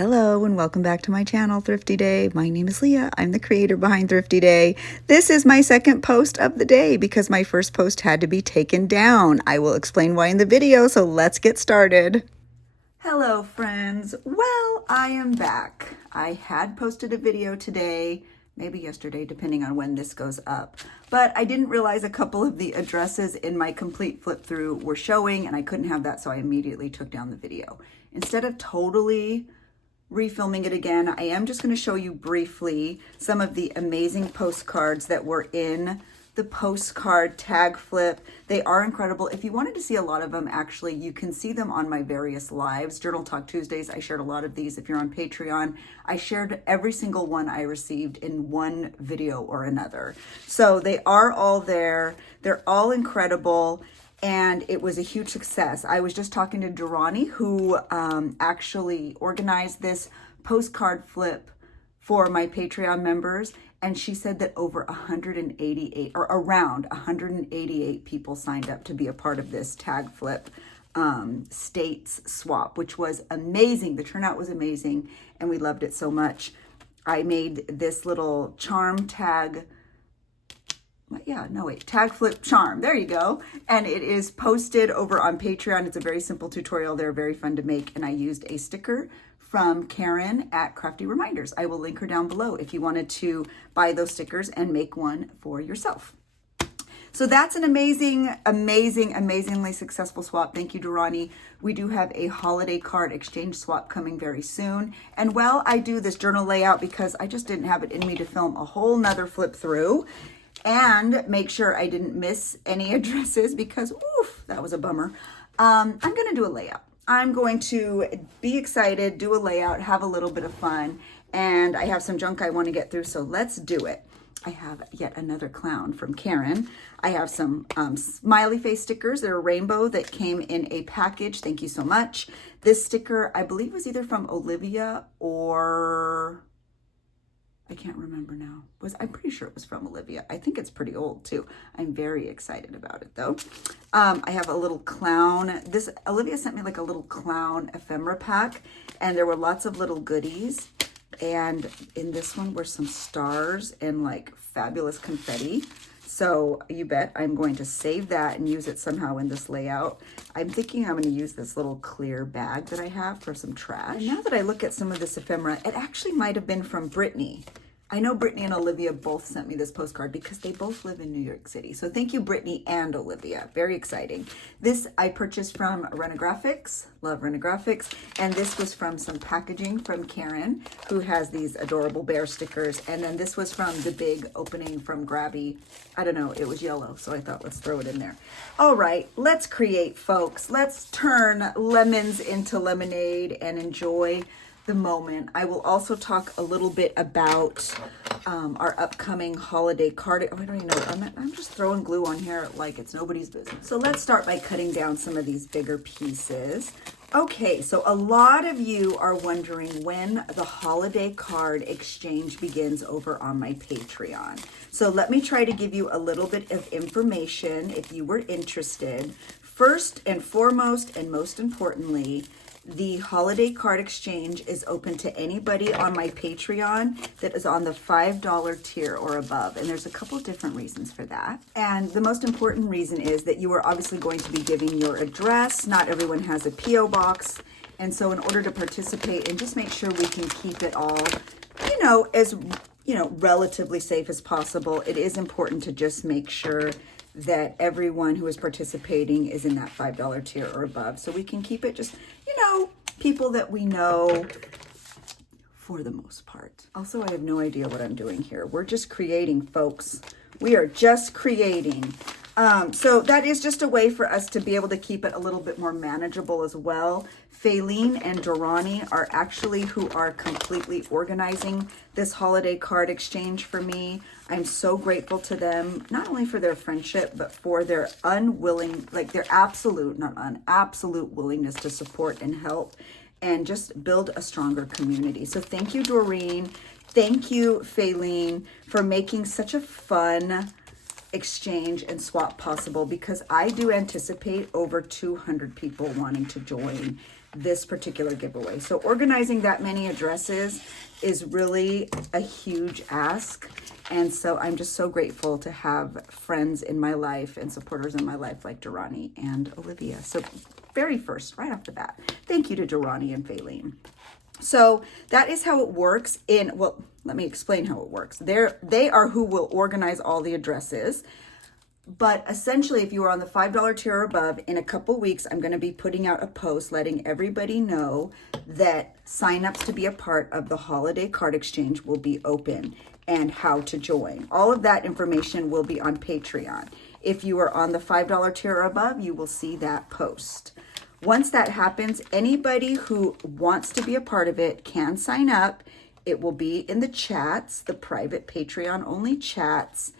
Hello and welcome back to my channel, Thrifty Day. My name is Leah. I'm the creator behind Thrifty Day. This is my second post of the day because my first post had to be taken down. I will explain why in the video, so let's get started. Hello friends. Well, I am back. I had posted a video today, maybe yesterday, depending on when this goes up. But I didn't realize a couple of the addresses in my complete flip through were showing and I couldn't have that, so I immediately took down the video. Instead of totally refilming it again, I am just going to show you briefly some of the amazing postcards that were in the postcard tag flip. They are incredible. If you wanted to see a lot of them, actually, you can see them on my various lives. Journal Talk Tuesdays, I shared a lot of these. If you're on Patreon, I shared every single one I received in one video or another. So they are all there. They're all incredible. And it was a huge success. I was just talking to Dreamin, who actually organized this postcard flip for my Patreon members. And she said that over 188 or around 188 people signed up to be a part of this tag flip states swap, which was amazing. The turnout was amazing and we loved it so much. I made this little charm tag tag flip charm. There you go. And it is posted over on Patreon. It's a very simple tutorial. They're very fun to make. And I used a sticker from Karen at Crafty Reminderz. I will link her down below if you wanted to buy those stickers and make one for yourself. So that's an amazingly successful swap. Thank you, Dreamin. We do have a holiday card exchange swap coming very soon. And while I do this journal layout, because I just didn't have it in me to film a whole nother flip through, and make sure I didn't miss any addresses because, oof, that was a bummer. I'm going to do a layout. I'm going to be excited, do a layout, have a little bit of fun, and I have some junk I want to get through, so let's do it. I have yet another clown from Karen. I have some smiley face stickers. They're a rainbow that came in a package. Thank you so much. This sticker, I believe, was either from Olivia or I can't remember now. I'm pretty sure it was from Olivia. I think it's pretty old too. I'm very excited about it though. I have a little clown. Olivia sent me like a little clown ephemera pack and there were lots of little goodies. And in this one were some stars and like fabulous confetti. So you bet I'm going to save that and use it somehow in this layout. I'm thinking I'm going to use this little clear bag that I have for some trash. And now that I look at some of this ephemera, it actually might have been from Brittany. I know Brittany and Olivia both sent me this postcard because they both live in New York City. So thank you, Brittany and Olivia. Very exciting. This I purchased from Reminderz. Love Reminderz. And this was from some packaging from Karen, who has these adorable bear stickers. And then this was from the big opening from Grabby. I don't know, it was yellow, so I thought let's throw it in there. All right, let's create, folks. Let's turn lemons into lemonade and enjoy the moment. I will also talk a little bit about our upcoming holiday card. Oh, I don't even know. I'm just throwing glue on here like it's nobody's business. So let's start by cutting down some of these bigger pieces. Okay, so a lot of you are wondering when the holiday card exchange begins over on my Patreon. So let me try to give you a little bit of information if you were interested. First and foremost, and most importantly, the holiday card exchange is open to anybody on my Patreon that is on the $5 tier or above. And there's a couple of different reasons for that. And the most important reason is that you are obviously going to be giving your address. Not everyone has a P.O. box. And so in order to participate and just make sure we can keep it all, as, relatively safe as possible, it is important to just make sure that everyone who is participating is in that $5 tier or above. So we can keep it just, people that we know for the most part. Also, I have no idea what I'm doing here. We're just creating, folks. We are just creating. So that is just a way for us to be able to keep it a little bit more manageable as well. Faylene and Dreamin are actually who are completely organizing this holiday card exchange for me. I'm so grateful to them, not only for their friendship, but for their absolute willingness to support and help and just build a stronger community. So thank you, Doreen. Thank you, Faylene, for making such a fun exchange and swap possible, because I do anticipate over 200 people wanting to join this particular giveaway. So organizing that many addresses is really a huge ask. And so I'm just so grateful to have friends in my life and supporters in my life like Durrani and Olivia. So very first, right off the bat, thank you to Durrani and Faylene. So that is how it works well, let me explain how it works. They are who will organize all the addresses. But essentially, if you are on the $5 tier or above, in a couple weeks, I'm going to be putting out a post letting everybody know that signups to be a part of the holiday card exchange will be open and how to join. All of that information will be on Patreon. If you are on the $5 tier or above, you will see that post. Once that happens, anybody who wants to be a part of it can sign up. It will be in the chats, the private Patreon only chats,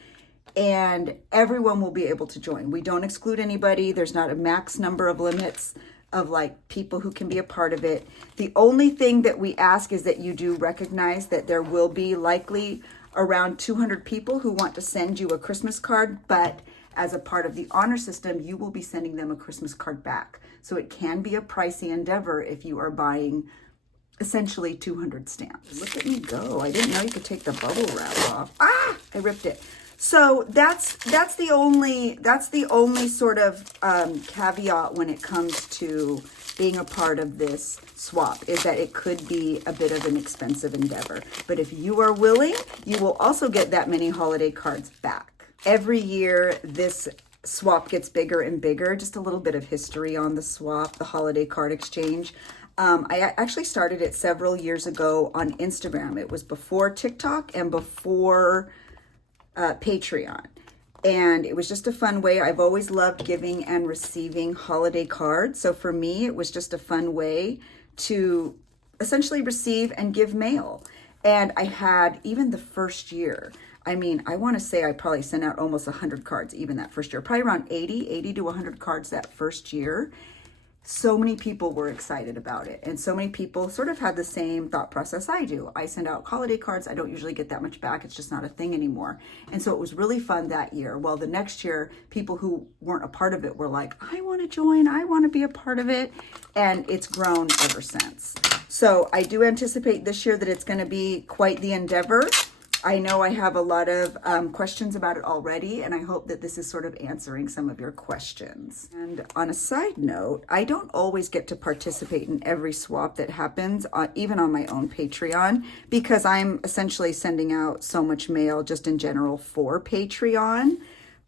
and everyone will be able to join. We don't exclude anybody. There's not a max number of limits of like people who can be a part of it. The only thing that we ask is that you do recognize that there will be likely around 200 people who want to send you a Christmas card, but as a part of the honor system, you will be sending them a Christmas card back. So it can be a pricey endeavor if you are buying essentially 200 stamps. Look at me go. I didn't know you could take the bubble wrap off. Ah, I ripped it. So that's the only sort of caveat when it comes to being a part of this swap, is that it could be a bit of an expensive endeavor. But if you are willing, you will also get that many holiday cards back. Every year, this swap gets bigger and bigger. Just a little bit of history on the swap, the holiday card exchange. I actually started it several years ago on Instagram. It was before TikTok and before Patreon. And it was just a fun way. I've always loved giving and receiving holiday cards. So for me, it was just a fun way to essentially receive and give mail. And I had, even the first year, I mean, I want to say I probably sent out almost 100 cards even that first year, probably around 80 to 100 cards that first year. So many people were excited about it. And so many people sort of had the same thought process I do. I send out holiday cards. I don't usually get that much back. It's just not a thing anymore. And so it was really fun that year. Well, the next year, people who weren't a part of it were like, I want to join. I want to be a part of it. And it's grown ever since. So I do anticipate this year that it's going to be quite the endeavor. I know I have a lot of questions about it already, and I hope that this is sort of answering some of your questions. And on a side note, I don't always get to participate in every swap that happens, even on my own Patreon, because I'm essentially sending out so much mail just in general for Patreon.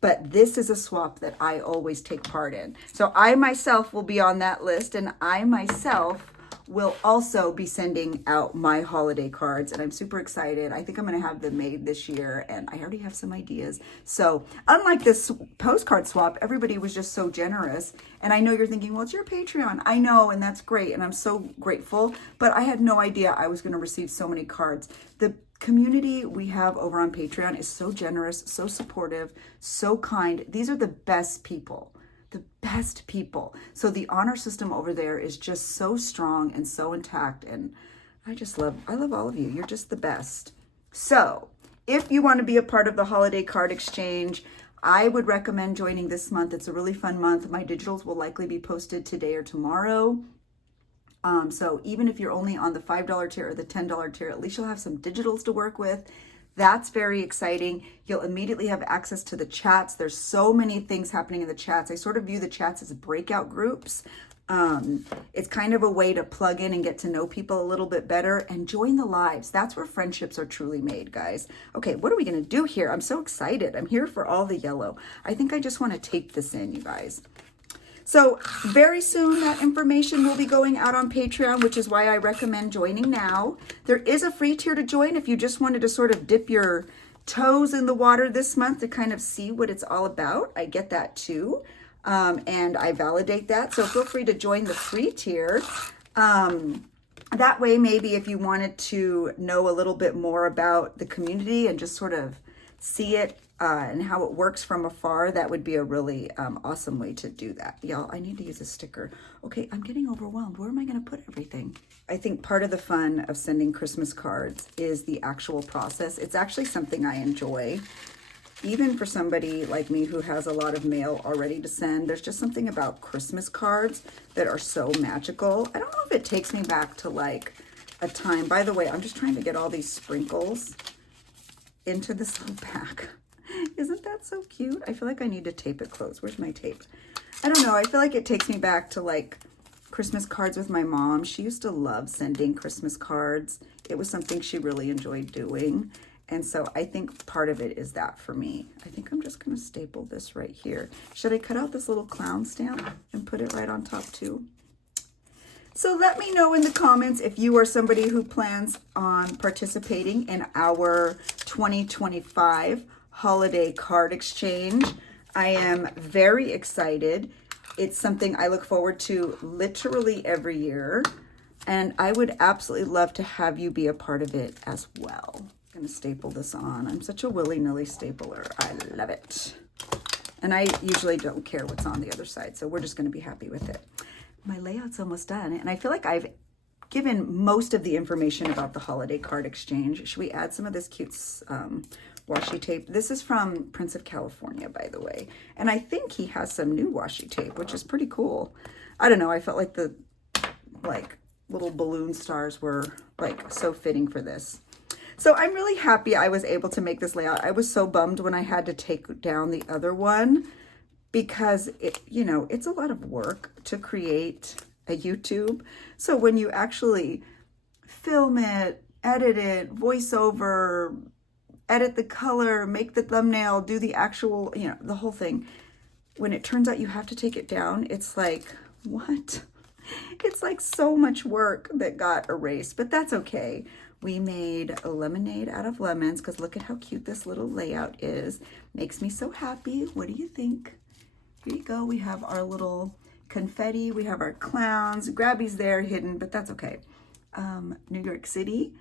But this is a swap that I always take part in. So I myself will be on that list, and I myself will also be sending out my holiday cards, and I'm super excited. I think I'm going to have them made this year, and I already have some ideas. So unlike this postcard swap, everybody was just so generous. And I know you're thinking, well, it's your Patreon. I know, and that's great, and I'm so grateful, but I had no idea I was going to receive so many cards. The community we have over on Patreon is so generous, so supportive, so kind. These are the best people. The best people. So the honor system over there is just so strong and so intact, and I love all of you. You're just the best. So if you want to be a part of the holiday card exchange, I would recommend joining this month. It's a really fun month. My digitals will likely be posted today or tomorrow. So even if you're only on the $5 tier or the $10 tier, at least you'll have some digitals to work with. That's very exciting. You'll immediately have access to the chats. There's so many things happening in the chats. I sort of view the chats as breakout groups. It's kind of a way to plug in and get to know people a little bit better and join the lives. That's where friendships are truly made, guys. Okay, what are we going to do here? I'm so excited. I'm here for all the yellow. I think I just want to tape this in, you guys. So very soon that information will be going out on Patreon, which is why I recommend joining now. There is a free tier to join if you just wanted to sort of dip your toes in the water this month to kind of see what it's all about. I get that too. And I validate that. So feel free to join the free tier. That way, maybe if you wanted to know a little bit more about the community and just sort of see it and how it works from afar, that would be a really awesome way to do that. Y'all, I need to use a sticker. Okay, I'm getting overwhelmed. Where am I going to put everything? I think part of the fun of sending Christmas cards is the actual process. It's actually something I enjoy. even for somebody like me who has a lot of mail already to send, there's just something about Christmas cards that are so magical. I don't know if it takes me back to like a time. By the way, I'm just trying to get all these sprinkles into this little bag. Isn't that so cute? I feel like I need to tape it closed. Where's my tape? I don't know. I feel like it takes me back to like Christmas cards with my mom. She used to love sending Christmas cards. It was something she really enjoyed doing. And so I think part of it is that for me. I think I'm just going to staple this right here. Should I cut out this little clown stamp and put it right on top too? So let me know in the comments if you are somebody who plans on participating in our 2025 holiday card exchange. I am very excited. It's something I look forward to literally every year. And I would absolutely love to have you be a part of it as well. I'm going to staple this on. I'm such a willy-nilly stapler. I love it. And I usually don't care what's on the other side, so we're just going to be happy with it. My layout's almost done, and I feel like I've given most of the information about the holiday card exchange. Should we add some of this cute washi tape? This is from Prince of California, by the way. And I think he has some new washi tape, which is pretty cool. I don't know. I felt like the little balloon stars were like so fitting for this. So I'm really happy I was able to make this layout. I was so bummed when I had to take down the other one because it, you know, it's a lot of work to create a YouTube. So when you actually film it, edit it, voice over, edit the color, make the thumbnail, do the actual, you know, the whole thing, when it turns out you have to take it down, it's like, what? It's like so much work that got erased, but that's okay. We made a lemonade out of lemons because look at how cute this little layout is. Makes me so happy. What do you think? Here you go. We have our little confetti. We have our clowns. Grabby's there hidden, but that's okay. New York City.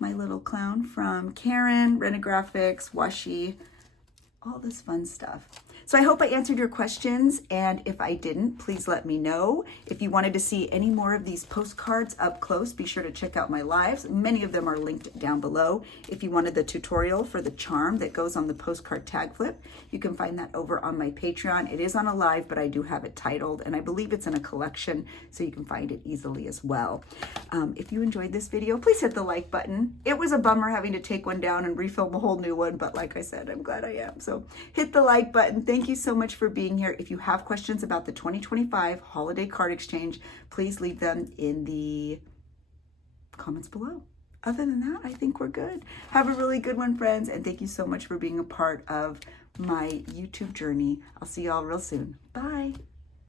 My little clown from Karen, Reminderz, washi, all this fun stuff. So I hope I answered your questions, and if I didn't, please let me know. If you wanted to see any more of these postcards up close, be sure to check out my lives. Many of them are linked down below. If you wanted the tutorial for the charm that goes on the postcard tag flip, you can find that over on my Patreon. It is on a live, but I do have it titled, and I believe it's in a collection, so you can find it easily as well. If you enjoyed this video, please hit the like button. It was a bummer having to take one down and refilm a whole new one, but like I said, I'm glad I am. So hit the like button. Thank you so much for being here. If you have questions about the 2025 holiday card exchange, please leave them in the comments below. Other than that, I think we're good. Have a really good one, friends, and thank you so much for being a part of my YouTube journey. I'll see y'all real soon. Bye.